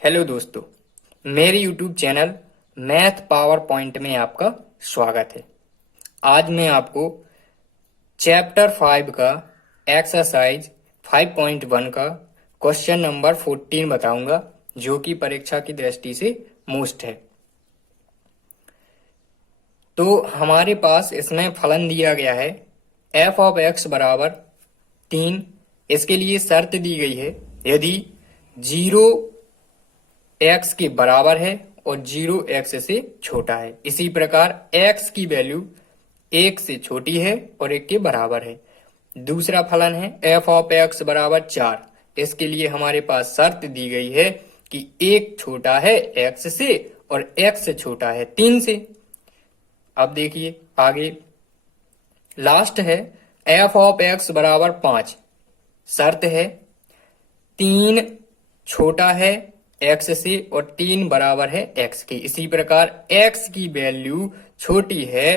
Hello दोस्तों, मेरे YouTube channel math power point में आपका स्वागत है। आज मैं आपको चैप्टर 5 का एक्सरसाइज 5.1 का क्वेश्चन नंबर 14 बताऊंगा, जो कि परीक्षा की दृष्टि से मोस्ट है। तो हमारे पास इसमें फलन दिया गया है f ऑफ x बराबर 3। इसके लिए शर्त दी गई है, यदि 0 x के बराबर है और 0 x से छोटा है। इसी प्रकार x की वैल्यू 1 से छोटी है और 1 के बराबर है। दूसरा फलन है f ऑफ x बराबर 4। इसके लिए हमारे पास शर्त दी गई है कि 1 छोटा है x से और x छोटा है 3 से। अब देखिए आगे लास्ट है f ऑफ x बराबर 5। शर्त है 3 छोटा है x से और 3 बराबर है x के। इसी प्रकार x की वैल्यू छोटी है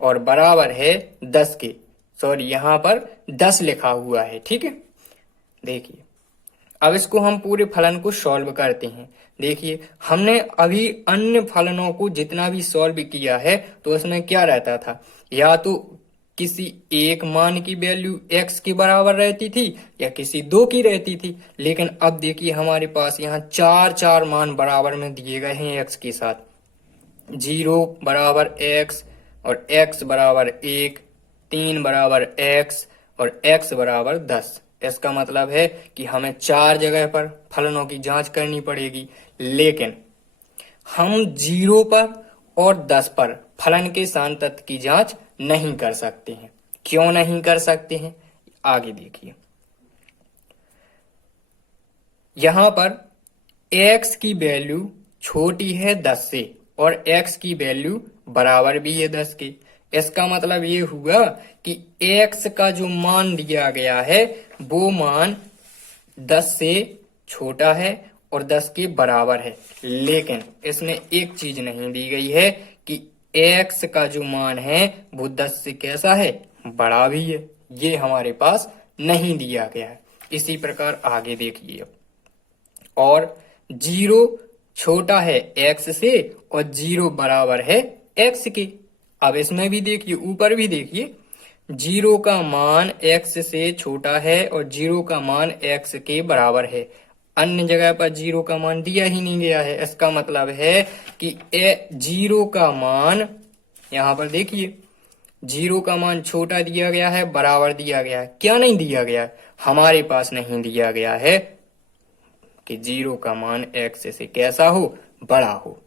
और बराबर है 10 के। सॉरी, यहां पर 10 लिखा हुआ है, ठीक है। देखिए अब इसको हम पूरे फलन को सॉल्व करते हैं। देखिए हमने अभी अन्य फलनों को जितना भी सॉल्व किया है तो उसमें क्या रहता था, या तो किसी एक मान की वैल्यू x के बराबर रहती थी या किसी दो की रहती थी। लेकिन अब देखिए हमारे पास यहाँ चार मान बराबर में दिए गए हैं x के साथ। 0 बराबर x और x बराबर 1, 3 बराबर x और x बराबर 10। इसका मतलब है कि हमें 4 जगह पर फलनों की जांच करनी पड़ेगी, लेकिन हम 0 पर और 10 पर फलन के सान्तत्य की जांच नहीं कर सकते हैं। क्यों नहीं कर सकते हैं, आगे देखिए। यहां पर x की वैल्यू छोटी है 10 से और x की वैल्यू बराबर भी है 10 के। इसका मतलब ये हुआ कि x का जो मान दिया गया है वो मान 10 से छोटा है और 10 के बराबर है। लेकिन इसमें एक चीज नहीं दी गई है कि x का जो मान है वो 10 से कैसा है, बड़ा भी है। ये हमारे पास नहीं दिया गया है। इसी प्रकार आगे देखिए, और 0 छोटा है x से और 0 बराबर है x के। अब इसमें भी देखिए, ऊपर भी देखिए, 0 का मान x से छोटा है और 0 का मान x के बराबर है। अन्य जगह पर 0 का मान दिया ही नहीं गया है। इसका मतलब है कि 0 का मान, यहां पर देखिए 0 का मान छोटा दिया गया है, बराबर दिया गया है। क्या नहीं दिया गया है, हमारे पास नहीं दिया गया है कि 0 का मान x से कैसा हो, बड़ा हो।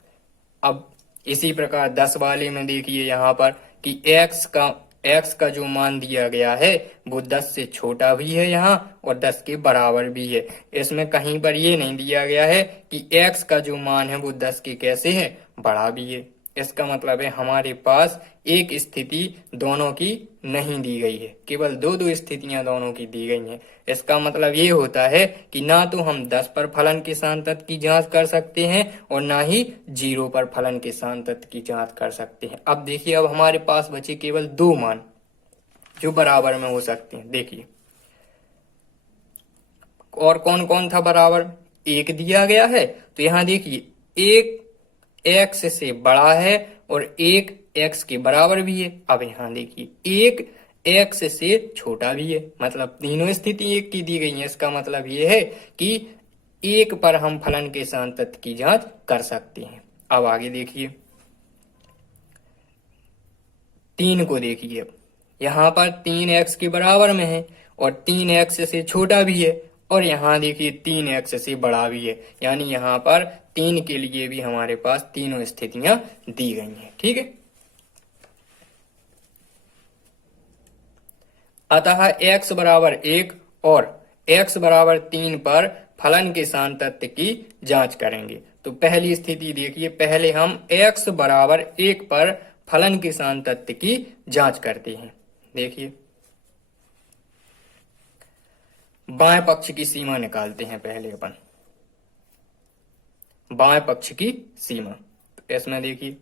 अब इसी प्रकार 10 वाले में देखिए यहाँ पर कि x का जो मान दिया गया है वो 10 से छोटा भी है यहाँ और 10 के बराबर भी है। इसमें कहीं पर ये नहीं दिया गया है कि x का जो मान है वो 10 के कैसे है, बड़ा भी है। इसका मतलब है हमारे पास एक स्थिति दोनों की नहीं दी गई है, केवल दो स्थितियां दोनों की दी गई हैं। इसका मतलब ये होता है कि ना तो हम 10 पर फलन के सान्तत्य की जांच कर सकते हैं और ना ही 0 पर फलन के सान्तत्य की जांच कर सकते हैं। अब देखिए, अब हमारे पास बचे केवल 2 मान जो बराबर में हो सकते हैं। देखिए और कौन कौन था बराबर, 1 दिया गया है, तो यहाँ देखिए 1 x से बड़ा है और 1 x के बराबर भी है। अब यहाँ देखिए 1 x से छोटा भी है, मतलब तीनों स्थिति एक की दी गई है। इसका मतलब ये है कि 1 पर हम फलन के सान्तत्य की जांच कर सकते हैं। अब आगे देखिए 3 को देखिए, यहाँ पर 3x के बराबर में है और 3x से छोटा भी है, और यहाँ देखिए 3x से बड़ा भी है। यानी यहाँ पर 3 के लिए भी हमारे पास तीनों स्थितियां दी गई हैं, ठीक है। अतः x बराबर 1 और x बराबर 3 पर फलन के सान्तत्य की जांच करेंगे। तो पहली स्थिति देखिए, पहले हम x बराबर 1 पर फलन के सान्तत्य की जांच करते हैं। देखिए बाएं पक्ष की सीमा निकालते हैं। पहले अपन बाएं पक्ष की सीमा, तो इसमें देखिए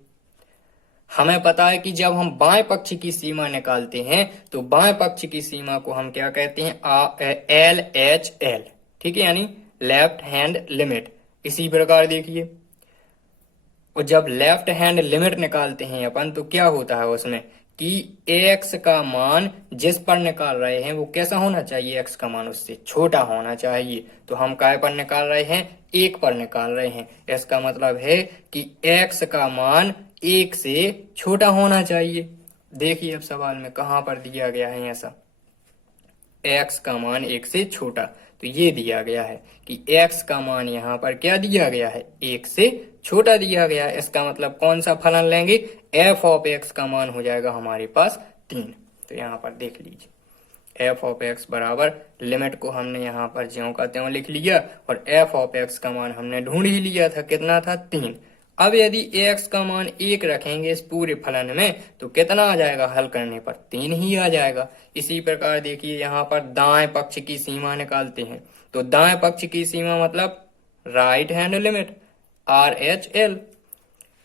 हमें पता है कि जब हम बाएं पक्ष की सीमा निकालते हैं तो बाएं पक्ष की सीमा को हम क्या कहते हैं, LHL, ठीक है, यानी लेफ्ट हैंड लिमिट। इसी प्रकार देखिए, और जब लेफ्ट हैंड लिमिट निकालते हैं अपन तो क्या होता है उसमें कि x का मान जिस पर निकाल रहे हैं वो कैसा होना चाहिए, x का मान उससे छोटा होना चाहिए। तो हम काय पर निकाल रहे हैं, 1 पर निकाल रहे हैं। इसका मतलब है कि x का मान 1 से छोटा होना चाहिए। देखिए अब सवाल में कहाँ पर दिया गया है ऐसा, x का मान 1 से छोटा, तो ये दिया गया है कि x का मान यहाँ पर क्या दिया गया है, 1 से छोटा दिया गया है। इसका मतलब कौन सा फलन लेंगे, f ऑफ x का मान हो जाएगा हमारे पास 3। तो यहाँ पर देख लीजिए f ऑफ x बराबर लिमिट को हमने यहाँ पर ज्यों का त्यों लिख लिया और f ऑफ x का मान हमने ढूंढ ही लिया था, कितना था 3। अब यदि x का मान 1 रखेंगे इस पूरे फलन में तो कितना आ जाएगा, हल करने पर 3 ही आ जाएगा। इसी प्रकार देखिए यहाँ पर दाएं पक्ष की सीमा निकालते हैं, तो दाएं पक्ष की सीमा मतलब राइट हैंड लिमिट RHL।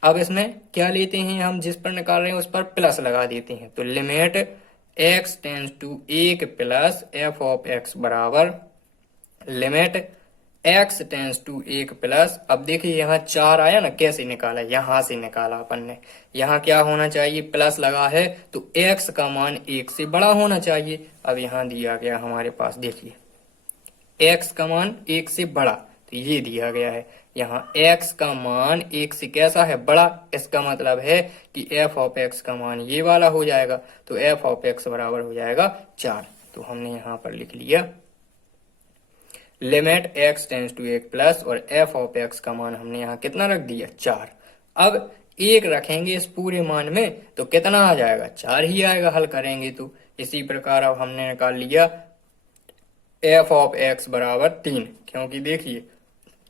अब इसमें क्या लेते हैं हम, जिस पर निकाल रहे हैं उस पर प्लस लगा देते हैं, तो limit x tends to 1 plus f of x बराबर limit x tends to 1 plus, अब देखिए यहाँ 4 आया ना, कैसे निकाला, यहाँ से निकाला अपन ने। यहाँ क्या होना चाहिए, प्लस लगा है तो x का मान 1 से बड़ा होना चाहिए। अब यहाँ दिया गया हमारे पास देखिए x का मान 1 से बड़ा, तो ये दिया गया है यहाँ x का मान 1 से कैसा है, बड़ा। इसका मतलब है कि f ऑफ x का मान ये वाला हो जाएगा, तो f ऑफ x बराबर हो जाएगा 4। तो हमने यहाँ पर लिख लिया limit x tends to 1 plus और f ऑफ x का मान हमने यहाँ कितना रख दिया, 4। अब 1 रखेंगे इस पूरे मान में तो कितना आ जाएगा, 4 ही आएगा हल करेंगे तो। इसी प्रकार अब हमने निकाल लिया f ऑफ x बराबर 3, क्योंकि देखिए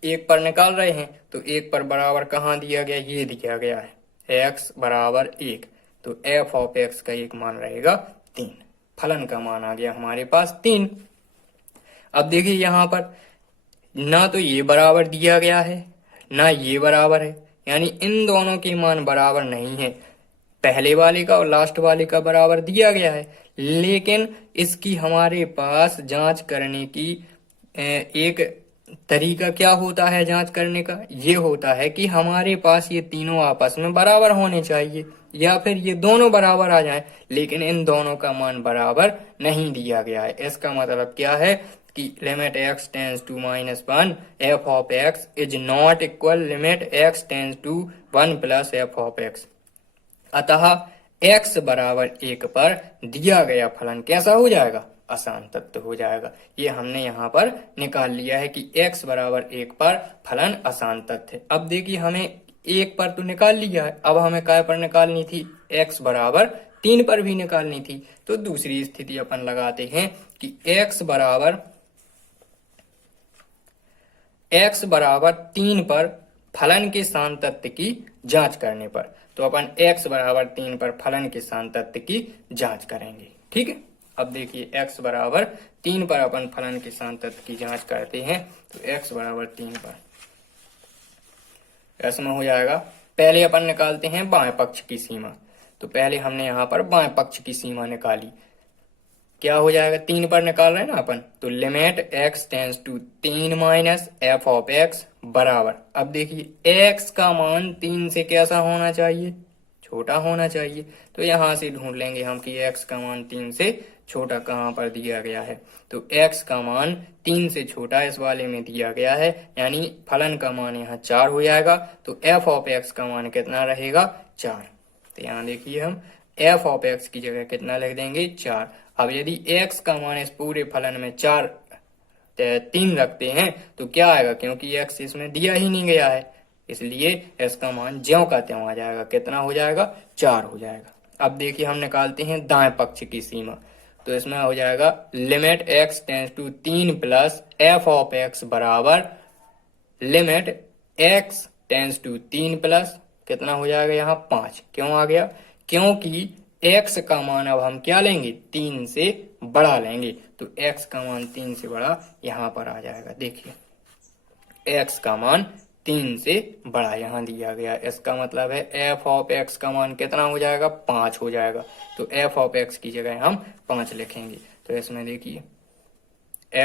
1 पर निकाल रहे हैं तो 1 पर बराबर कहाँ दिया गया, ये दिया गया है x बराबर 1, तो f ऑफ x का एक मान रहेगा 3। फलन का मान आ गया हमारे पास 3। अब देखिए यहाँ पर ना तो ये बराबर दिया गया है ना ये बराबर है, यानी इन दोनों के मान बराबर नहीं है। पहले वाले का और लास्ट वाले का बराबर दिया गया है, लेकिन इसकी हमारे पास जांच करने की एक तरीका क्या होता है जांच करने का, ये होता है कि हमारे पास ये तीनों आपस में बराबर होने चाहिए या फिर ये दोनों बराबर आ जाएं, लेकिन इन दोनों का मान बराबर नहीं दिया गया है। इसका मतलब क्या है कि limit x tends to -1 f of x is not equal limit x tends to 1 plus f of x। अतः x बराबर 1 पर दिया गया फलन कैसा हो जाएगा, आसान तत्व हो जाएगा। ये हमने यहाँ पर निकाल लिया है कि x बराबर 1 पर फलन आसान तत्व है। अब देखिए हमें 1 पर तो निकाल लिया है, अब हमें काय पर निकालनी थी, x बराबर 3 पर भी निकालनी थी। तो दूसरी स्थिति अपन लगाते हैं कि x बराबर 3 पर फलन के सान्तत्य की जांच करने पर, तो अपन x बराबर 3 पर फलन के सान्तत्य की जांच करेंगे। ठीक है, अब देखिए x बराबर 3 पर अपन फलन के सान्तत्य की जांच करते हैं, तो x बराबर 3 पर इसमें हो जाएगा, पहले अपन निकालते हैं बाएं पक्ष की सीमा। तो पहले हमने यहाँ पर बाएं पक्ष की सीमा निकाली, क्या हो जाएगा, 3 पर निकाल रहे हैं ना अपन, तो limit x tends to 3 minus f of x बराबर, अब देखिए x का मान 3 से कैसा होना चाहिए, छोटा होना चाहिए। तो यहाँ से ढूंढ लेंगे हम कि x का मान 3 से छोटा कहाँ पर दिया गया है, तो x का मान 3 से छोटा इस वाले में दिया गया है, यानी फलन का मान यहाँ 4 हो जाएगा। तो f ऑफ x का मान कितना रहेगा, 4। तो यहाँ देखिए हम f ऑफ x की जगह कितना लिख देंगे, 4। अब यदि x का मान इस पूरे फलन में 3 रखते हैं तो क्या आएगा, क्योंकि x इसमें दिया ही नहीं गया है, इसलिए इसका मान ज्यों का त्यों आ जाएगा, कितना हो जाएगा, 4 हो जाएगा। अब देखिए हम निकालते हैं दाएं पक्ष की सीमा, तो इसमें हो जाएगा limit x tends to 3 plus f of x बराबर limit x tends to 3 plus कितना हो जाएगा, यहाँ 5। क्यों आ गया, क्योंकि x का मान अब हम क्या लेंगे, 3 से बड़ा लेंगे, तो x का मान 3 से बड़ा यहाँ पर आ जाएगा। देखिए x का मान 3 से बड़ा यहाँ दिया गया, इसका मतलब है f ऑफ x का मान कितना हो जाएगा, 5 हो जाएगा। तो f ऑफ x की जगह हम 5 लिखेंगे। तो इसमें देखिए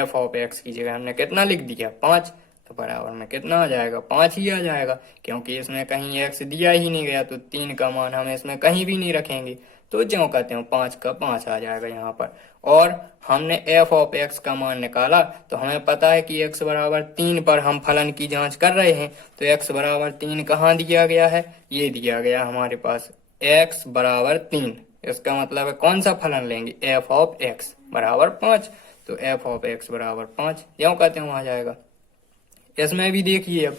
f ऑफ x की जगह हमने कितना लिख दिया, 5। तो बराबर में कितना आ जाएगा, 5 ही आ जाएगा, क्योंकि इसमें कहीं x दिया ही नहीं गया, तो 3 का मान हम इसमें कहीं भी नहीं रखेंगे, तो ज्यों कहते हैं 5 का 5 आ जाएगा यहाँ पर। और हमने f ऑफ x का मान निकाला, तो हमें पता है कि x बराबर 3 पर हम फलन की जांच कर रहे हैं, तो x बराबर 3 कहाँ दिया गया है, ये दिया गया हमारे पास x बराबर 3। इसका मतलब है कौन सा फलन लेंगे, f ऑफ x बराबर 5, तो f ऑफ x बराबर 5 ज्यों कहते हैं आ जाएगा। इसमें भी देखिए, अब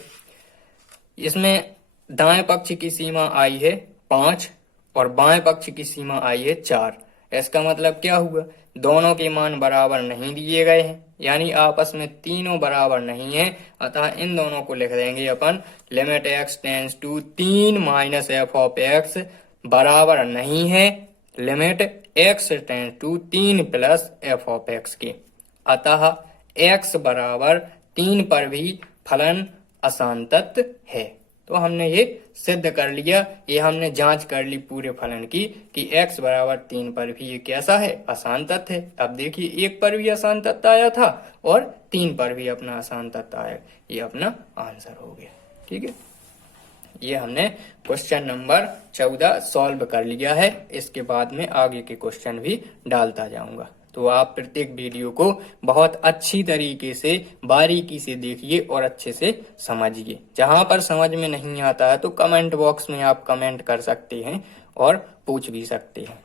इसमें दाएं पक्ष की सीमा आई है 5 और बाएं पक्ष की सीमा आई है 4। इसका मतलब क्या हुआ, दोनों के मान बराबर नहीं दिए गए हैं, यानी आपस में तीनों बराबर नहीं है, अतः इन दोनों को लिख देंगे अपन limit x tends to 3 minus f of x बराबर नहीं है limit x tends to 3 plus f of x के। अतः x बराबर 3 पर भी फलन असांतत है। तो हमने ये सिद्ध कर लिया, ये हमने जांच कर ली पूरे फलन की कि x बराबर 3 पर भी ये कैसा है, असांतत है। अब देखिए 1 पर भी असांतत आया था और 3 पर भी अपना असांतत आया, ये अपना आंसर हो गया। ठीक है, ये हमने क्वेश्चन नंबर 14 सॉल्व कर लिया है। इसके बाद में आगे के क्वेश्चन भी डालता जाऊंगा, तो आप प्रत्येक वीडियो को बहुत अच्छी तरीके से बारीकी से देखिए और अच्छे से समझिए। जहां पर समझ में नहीं आता है तो कमेंट बॉक्स में आप कमेंट कर सकते हैं और पूछ भी सकते हैं।